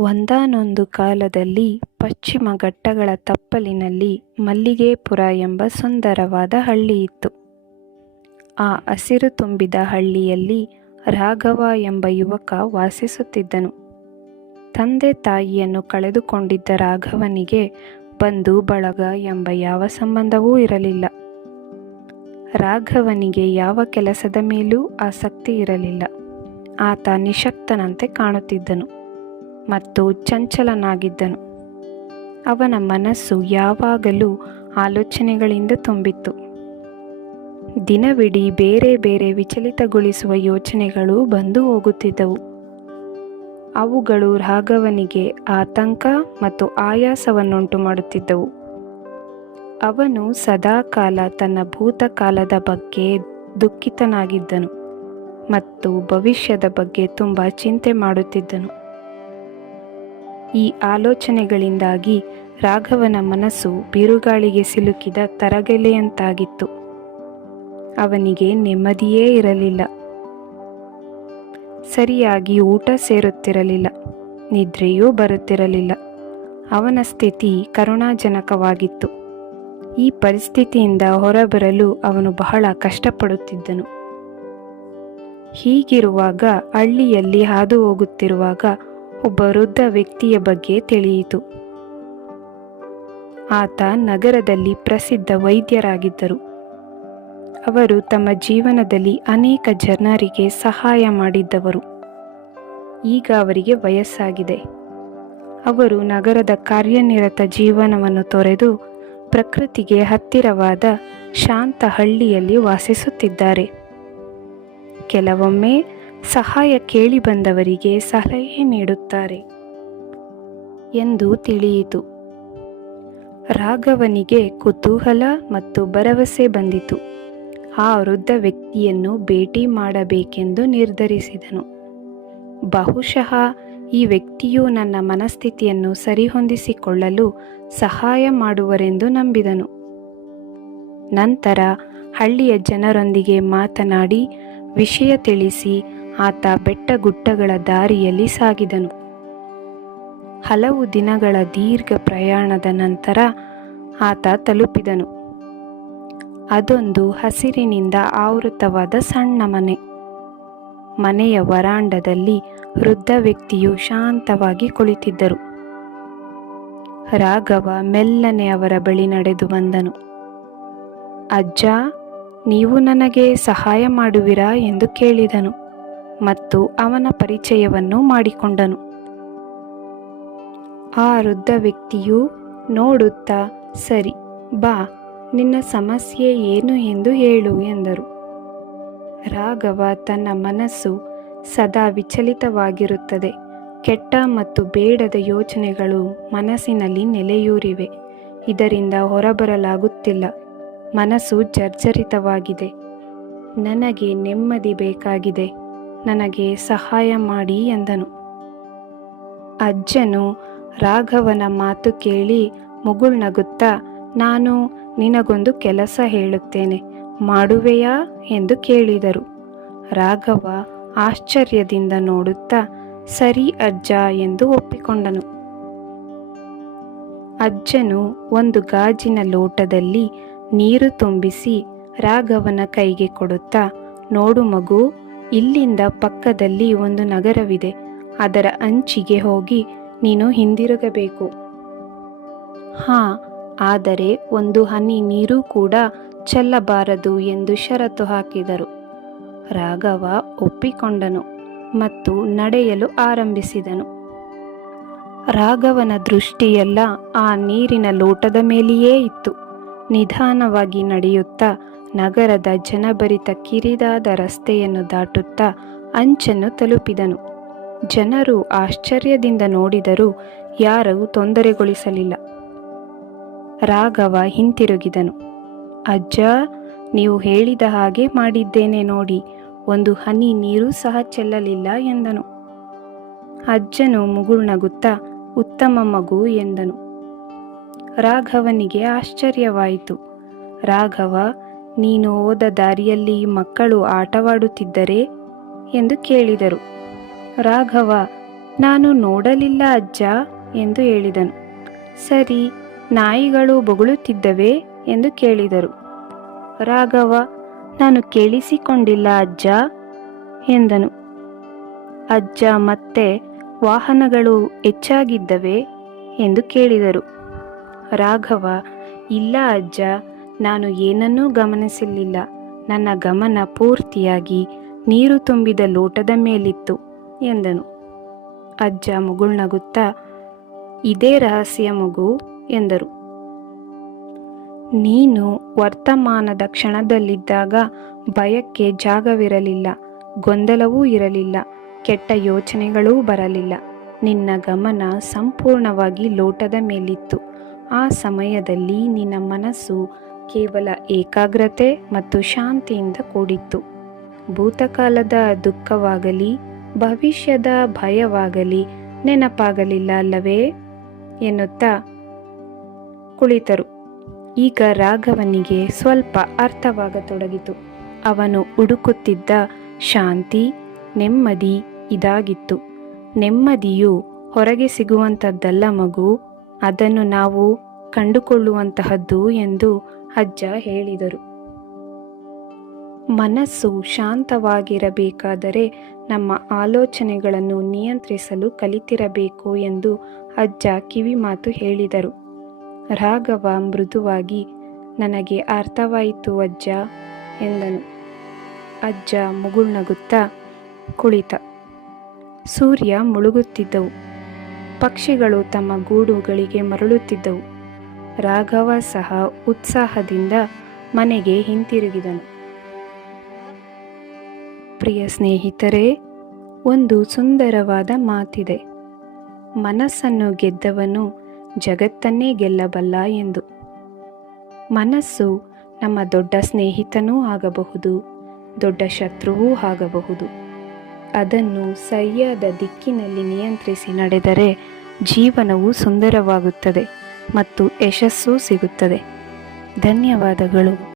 ಒಂದಾನೊಂದು ಕಾಲದಲ್ಲಿ ಪಶ್ಚಿಮ ಘಟ್ಟಗಳ ತಪ್ಪಲಿನಲ್ಲಿ ಮಲ್ಲಿಗೇಪುರ ಎಂಬ ಸುಂದರವಾದ ಹಳ್ಳಿಯಿತ್ತು. ಆ ಹಸಿರು ತುಂಬಿದ ಹಳ್ಳಿಯಲ್ಲಿ ರಾಘವ ಎಂಬ ಯುವಕ ವಾಸಿಸುತ್ತಿದ್ದನು. ತಂದೆ ತಾಯಿಯನ್ನು ಕಳೆದುಕೊಂಡಿದ್ದ ರಾಘವನಿಗೆ ಬಂಧು ಬಳಗ ಎಂಬ ಯಾವ ಸಂಬಂಧವೂ ಇರಲಿಲ್ಲ. ರಾಘವನಿಗೆ ಯಾವ ಕೆಲಸದ ಮೇಲೂ ಆಸಕ್ತಿ ಇರಲಿಲ್ಲ. ಆತ ನಿಶಕ್ತನಂತೆ ಕಾಣುತ್ತಿದ್ದನು ಮತ್ತು ಚಂಚಲನಾಗಿದ್ದನು. ಅವನ ಮನಸ್ಸು ಯಾವಾಗಲೂ ಆಲೋಚನೆಗಳಿಂದ ತುಂಬಿತ್ತು. ದಿನವಿಡೀ ಬೇರೆ ಬೇರೆ ವಿಚಲಿತಗೊಳಿಸುವ ಯೋಚನೆಗಳು ಬಂದು ಹೋಗುತ್ತಿದ್ದವು. ಅವುಗಳು ರಾಘವನಿಗೆ ಆತಂಕ ಮತ್ತು ಆಯಾಸವನ್ನುಂಟು ಮಾಡುತ್ತಿದ್ದವು. ಅವನು ಸದಾಕಾಲ ತನ್ನ ಭೂತಕಾಲದ ಬಗ್ಗೆ ದುಃಖಿತನಾಗಿದ್ದನು ಮತ್ತು ಭವಿಷ್ಯದ ಬಗ್ಗೆ ತುಂಬ ಚಿಂತೆ ಮಾಡುತ್ತಿದ್ದನು. ಈ ಆಲೋಚನೆಗಳಿಂದಾಗಿ ರಾಘವನ ಮನಸ್ಸು ಬಿರುಗಾಳಿಗೆ ಸಿಲುಕಿದ ತರಗೆಲೆಯಂತಾಗಿತ್ತು. ಅವನಿಗೆ ನೆಮ್ಮದಿಯೇ ಇರಲಿಲ್ಲ. ಸರಿಯಾಗಿ ಊಟ ಸೇರುತ್ತಿರಲಿಲ್ಲ, ನಿದ್ರೆಯೂ ಬರುತ್ತಿರಲಿಲ್ಲ. ಅವನ ಸ್ಥಿತಿ ಕರುಣಾಜನಕವಾಗಿತ್ತು. ಈ ಪರಿಸ್ಥಿತಿಯಿಂದ ಹೊರಬರಲು ಅವನು ಬಹಳ ಕಷ್ಟಪಡುತ್ತಿದ್ದನು. ಹೀಗಿರುವಾಗ ಹಳ್ಳಿಯಲ್ಲಿ ಹಾದು ಹೋಗುತ್ತಿರುವಾಗ ಒಬ್ಬ ವೃದ್ಧ ವ್ಯಕ್ತಿಯ ಬಗ್ಗೆ ತಿಳಿಯಿತು. ಆತ ನಗರದಲ್ಲಿ ಪ್ರಸಿದ್ಧ ವೈದ್ಯರಾಗಿದ್ದರು. ಅವರು ತಮ್ಮ ಜೀವನದಲ್ಲಿ ಅನೇಕ ಜನರಿಗೆ ಸಹಾಯ ಮಾಡಿದ್ದವರು. ಈಗ ಅವರಿಗೆ ವಯಸ್ಸಾಗಿದೆ. ಅವರು ನಗರದ ಕಾರ್ಯನಿರತ ಜೀವನವನ್ನು ತೊರೆದು ಪ್ರಕೃತಿಗೆ ಹತ್ತಿರವಾದ ಶಾಂತ ಹಳ್ಳಿಯಲ್ಲಿ ವಾಸಿಸುತ್ತಿದ್ದಾರೆ. ಕೆಲವೊಮ್ಮೆ ಸಹಾಯ ಕೇಳಿ ಬಂದವರಿಗೆ ಸಲಹೆ ನೀಡುತ್ತಾರೆ ಎಂದು ತಿಳಿಯಿತು. ರಾಘವನಿಗೆ ಕುತೂಹಲ ಮತ್ತು ಭರವಸೆ ಬಂದಿತು. ಆ ವೃದ್ಧ ವ್ಯಕ್ತಿಯನ್ನು ಭೇಟಿ ಮಾಡಬೇಕೆಂದು ನಿರ್ಧರಿಸಿದನು. ಬಹುಶಃ ಈ ವ್ಯಕ್ತಿಯು ನನ್ನ ಮನಸ್ಥಿತಿಯನ್ನು ಸರಿಹೊಂದಿಸಿಕೊಳ್ಳಲು ಸಹಾಯ ಮಾಡುವರೆಂದು ನಂಬಿದನು. ನಂತರ ಹಳ್ಳಿಯ ಜನರೊಂದಿಗೆ ಮಾತನಾಡಿ ವಿಷಯ ತಿಳಿಸಿ ಆತ ಬೆಟ್ಟಗುಡ್ಡಗಳ ದಾರಿಯಲ್ಲಿ ಸಾಗಿದನು. ಹಲವು ದಿನಗಳ ದೀರ್ಘ ಪ್ರಯಾಣದ ನಂತರ ಆತ ತಲುಪಿದನು. ಅದೊಂದು ಹಸಿರಿನಿಂದ ಆವೃತವಾದ ಸಣ್ಣ ಮನೆ. ಮನೆಯ ವರಾಂಡದಲ್ಲಿ ವೃದ್ಧ ವ್ಯಕ್ತಿಯು ಶಾಂತವಾಗಿ ಕುಳಿತಿದ್ದರು. ರಾಘವ ಮೆಲ್ಲನೆ ಅವರ ಬಳಿ ನಡೆದು ಬಂದನು. ಅಜ್ಜ, ನೀವು ನನಗೆ ಸಹಾಯ ಮಾಡುವಿರಾ ಎಂದು ಕೇಳಿದನು ಮತ್ತು ಅವನ ಪರಿಚಯವನ್ನು ಮಾಡಿಕೊಂಡನು. ಆ ವೃದ್ಧ ವ್ಯಕ್ತಿಯು ನೋಡುತ್ತಾ, ಸರಿ ಬಾ, ನಿನ್ನ ಸಮಸ್ಯೆ ಏನು ಎಂದು ಹೇಳು ಎಂದರು. ರಾಘವ ತನ್ನ ಮನಸ್ಸು ಸದಾ ವಿಚಲಿತವಾಗಿರುತ್ತದೆ. ಕೆಟ್ಟ ಮತ್ತು ಬೇಡದ ಯೋಚನೆಗಳು ಮನಸ್ಸಿನಲ್ಲಿ ನೆಲೆಯೂರಿವೆ. ಇದರಿಂದ ಹೊರಬರಲಾಗುತ್ತಿಲ್ಲ. ಮನಸ್ಸು ಜರ್ಜರಿತವಾಗಿದೆ. ನನಗೆ ನೆಮ್ಮದಿ ಬೇಕಾಗಿದೆ. ನನಗೆ ಸಹಾಯ ಮಾಡಿ ಎಂದನು. ಅಜ್ಜನು ರಾಘವನ ಮಾತು ಕೇಳಿ ಮುಗುಳ್ನಗುತ್ತಾ, ನಾನು ನಿನಗೊಂದು ಕೆಲಸ ಹೇಳುತ್ತೇನೆ, ಮಾಡುವೆಯಾ ಎಂದು ಕೇಳಿದರು. ರಾಘವ ಆಶ್ಚರ್ಯದಿಂದ ನೋಡುತ್ತಾ, ಸರಿ ಅಜ್ಜ ಎಂದು ಒಪ್ಪಿಕೊಂಡನು. ಅಜ್ಜನು ಒಂದು ಗಾಜಿನ ಲೋಟದಲ್ಲಿ ನೀರು ತುಂಬಿಸಿ ರಾಘವನ ಕೈಗೆ ಕೊಡುತ್ತಾ, ನೋಡು ಮಗು, ಇಲ್ಲಿಂದ ಪಕ್ಕದಲ್ಲಿ ಒಂದು ನಗರವಿದೆ. ಅದರ ಅಂಚಿಗೆ ಹೋಗಿ ನೀನು ಹಿಂದಿರುಗಬೇಕು. ಆದರೆ ಒಂದು ಹನಿ ನೀರು ಕೂಡ ಚೆಲ್ಲಬಾರದು ಎಂದು ಷರತ್ತು ಹಾಕಿದರು. ರಾಘವ ಒಪ್ಪಿಕೊಂಡನು ಮತ್ತು ನಡೆಯಲು ಆರಂಭಿಸಿದನು. ರಾಘವನ ದೃಷ್ಟಿಯೆಲ್ಲ ಆ ನೀರಿನ ಲೋಟದ ಮೇಲೆಯೇ ಇತ್ತು. ನಿಧಾನವಾಗಿ ನಡೆಯುತ್ತಾ ನಗರದ ಜನಭರಿತ ಕಿರಿದಾದ ರಸ್ತೆಯನ್ನು ದಾಟುತ್ತಾ ಅಂಚನ್ನು ತಲುಪಿದನು. ಜನರು ಆಶ್ಚರ್ಯದಿಂದ ನೋಡಿದರೂ ಯಾರೂ ತೊಂದರೆಗೊಳಿಸಲಿಲ್ಲ. ರಾಘವ ಹಿಂತಿರುಗಿದನು. ಅಜ್ಜ, ನೀವು ಹೇಳಿದ ಹಾಗೆ ಮಾಡಿದ್ದೇನೆ ನೋಡಿ, ಒಂದು ಹನಿ ನೀರು ಸಹ ಚೆಲ್ಲಲಿಲ್ಲ ಎಂದನು. ಅಜ್ಜನು ಮುಗುಳ್ನಗುತ್ತಾ, ಉತ್ತಮ ಮಗು ಎಂದನು. ರಾಘವನಿಗೆ ಆಶ್ಚರ್ಯವಾಯಿತು. ರಾಘವ, ನೀನು ಹೋದ ದಾರಿಯಲ್ಲಿ ಮಕ್ಕಳು ಆಟವಾಡುತ್ತಿದ್ದರೇ ಎಂದು ಕೇಳಿದರು. ರಾಘವ, ನಾನು ನೋಡಲಿಲ್ಲ ಅಜ್ಜ ಎಂದು ಹೇಳಿದನು. ಸರಿ, ನಾಯಿಗಳು ಬೊಗಳುತ್ತಿದ್ದವೇ ಎಂದು ಕೇಳಿದರು. ರಾಘವ, ನಾನು ಕೇಳಿಸಿಕೊಂಡಿಲ್ಲ ಅಜ್ಜ ಎಂದನು. ಅಜ್ಜ ಮತ್ತೆ ವಾಹನಗಳು ಹೆಚ್ಚಾಗಿದ್ದವೇ ಎಂದು ಕೇಳಿದರು. ರಾಘವ, ಇಲ್ಲ ಅಜ್ಜ, ನಾನು ಏನನ್ನೂ ಗಮನಿಸಲಿಲ್ಲ. ನನ್ನ ಗಮನ ಪೂರ್ತಿಯಾಗಿ ನೀರು ತುಂಬಿದ ಲೋಟದ ಮೇಲಿತ್ತು ಎಂದನು. ಅಜ್ಜ ಮುಗುಳ್ನಗುತ್ತಾ, ಇದೇ ರಹಸ್ಯ ಮಗು ಎಂದರು. ನೀನು ವರ್ತಮಾನದ ಕ್ಷಣದಲ್ಲಿದ್ದಾಗ ಭಯಕ್ಕೆ ಜಾಗವಿರಲಿಲ್ಲ, ಗೊಂದಲವೂ ಇರಲಿಲ್ಲ, ಕೆಟ್ಟ ಯೋಚನೆಗಳೂ ಬರಲಿಲ್ಲ. ನಿನ್ನ ಗಮನ ಸಂಪೂರ್ಣವಾಗಿ ಲೋಟದ ಮೇಲಿತ್ತು. ಆ ಸಮಯದಲ್ಲಿ ನಿನ್ನ ಮನಸ್ಸು ಕೇವಲ ಏಕಾಗ್ರತೆ ಮತ್ತು ಶಾಂತಿಯಿಂದ ಕೂಡಿತ್ತು. ಭೂತಕಾಲದ ದುಃಖವಾಗಲಿ ಭವಿಷ್ಯದ ಭಯವಾಗಲಿ ನೆನಪಾಗಲಿಲ್ಲ ಅಲ್ಲವೇ ಎನ್ನುತ್ತಾ ಕುಳಿತರು. ಈಗ ರಾಘವನಿಗೆ ಸ್ವಲ್ಪ ಅರ್ಥವಾಗತೊಡಗಿತು. ಅವನು ಹುಡುಕುತ್ತಿದ್ದ ಶಾಂತಿ, ನೆಮ್ಮದಿ ಇದಾಗಿತ್ತು. ನೆಮ್ಮದಿಯು ಹೊರಗೆ ಸಿಗುವಂಥದ್ದಲ್ಲ ಮಗು, ಅದನ್ನು ನಾವು ಕಂಡುಕೊಳ್ಳುವಂತಹದ್ದು ಎಂದು ಅಜ್ಜ ಹೇಳಿದರು. ಮನಸ್ಸು ಶಾಂತವಾಗಿರಬೇಕಾದರೆ ನಮ್ಮ ಆಲೋಚನೆಗಳನ್ನು ನಿಯಂತ್ರಿಸಲು ಕಲಿತಿರಬೇಕು ಎಂದು ಅಜ್ಜ ಕಿವಿಮಾತು ಹೇಳಿದರು. ರಾಘವ ಮೃದುವಾಗಿ, ನನಗೆ ಅರ್ಥವಾಯಿತು ಅಜ್ಜ ಎಂದನು. ಅಜ್ಜ ಮುಗುಳ್ನಗುತ್ತಾ ಕುಳಿತ. ಸೂರ್ಯ ಮುಳುಗುತ್ತಿದ್ದವು. ಪಕ್ಷಿಗಳು ತಮ್ಮ ಗೂಡುಗಳಿಗೆ ಮರಳುತ್ತಿದ್ದವು. ರಾಘವ ಸಹ ಉತ್ಸಾಹದಿಂದ ಮನೆಗೆ ಹಿಂತಿರುಗಿದನು. ಪ್ರಿಯ ಸ್ನೇಹಿತರೆ, ಒಂದು ಸುಂದರವಾದ ಮಾತಿದೆ, ಮನಸ್ಸನ್ನು ಗೆದ್ದವನು ಜಗತ್ತನ್ನೇ ಗೆಲ್ಲಬಲ್ಲ ಎಂದು. ಮನಸ್ಸು ನಮ್ಮ ದೊಡ್ಡ ಸ್ನೇಹಿತನೂ ಆಗಬಹುದು, ದೊಡ್ಡ ಶತ್ರುವೂ ಆಗಬಹುದು. ಅದನ್ನು ಸರಿಯಾದ ದಿಕ್ಕಿನಲ್ಲಿ ನಿಯಂತ್ರಿಸಿ ನಡೆದರೆ ಜೀವನವು ಸುಂದರವಾಗುತ್ತದೆ ಮತ್ತು ಯಶಸ್ಸು ಸಿಗುತ್ತದೆ. ಧನ್ಯವಾದಗಳು.